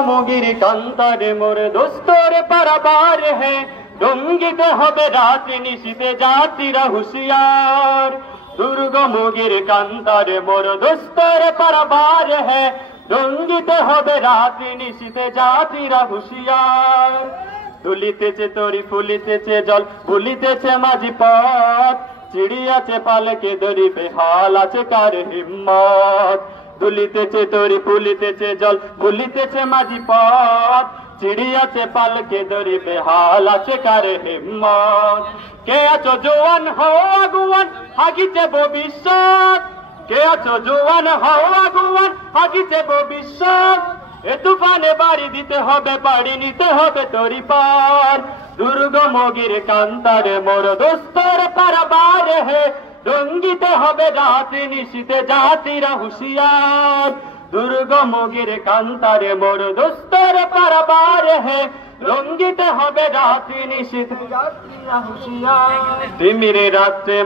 মুগির কান্তারে মোর দোস্তরে পারাবার হে ডঙ্গিতে হবে রাত্রি নিশীতে যাত্রীরা হুঁশিয়ার দুর্গমুগির কান্তারে মোর দোস্তরে পারাবার হে ডঙ্গিতে হবে রাত্রি নিশীতে যাত্রীরা হুঁশিয়ার দুলিতেছে তরি ফুলিতেছে জল ভুলিতেছে মাঝি পথ চিড়িয়াছে পালকে দড়ি বেহাল আছে কার হিম্মত দুলিতেছে তরি ফুলিতেছে জল ভুলিতেছে মাঝি পথ চিড়িয়াছে পালকে দড়ি বেহাল আছে কার হিম্মত কে আছো জোয়ান হও আগুয়ান হাগিছে ভবিষ্যৎ কে আছো জোয়ান হও আগুয়ান হাগিছে ভবিষ্যৎ এ তুফানে বাড়ি দিতে হবে বাড়ি নিতে হবে তরি পার দুর্গমগির কান্তারে মোর দোস্তর পারাবার হে ডঙ্গিতে হবে রাত্রি নিশীতে যাত্রীরা হুঁশিয়ার দুর্গমগির কান্তারে মোর দোস্তর পারাবার হে ডঙ্গিতে হবে রাত্রি নিশীতে যাত্রীরা হুঁশিয়ার তিমিরে রাত্রে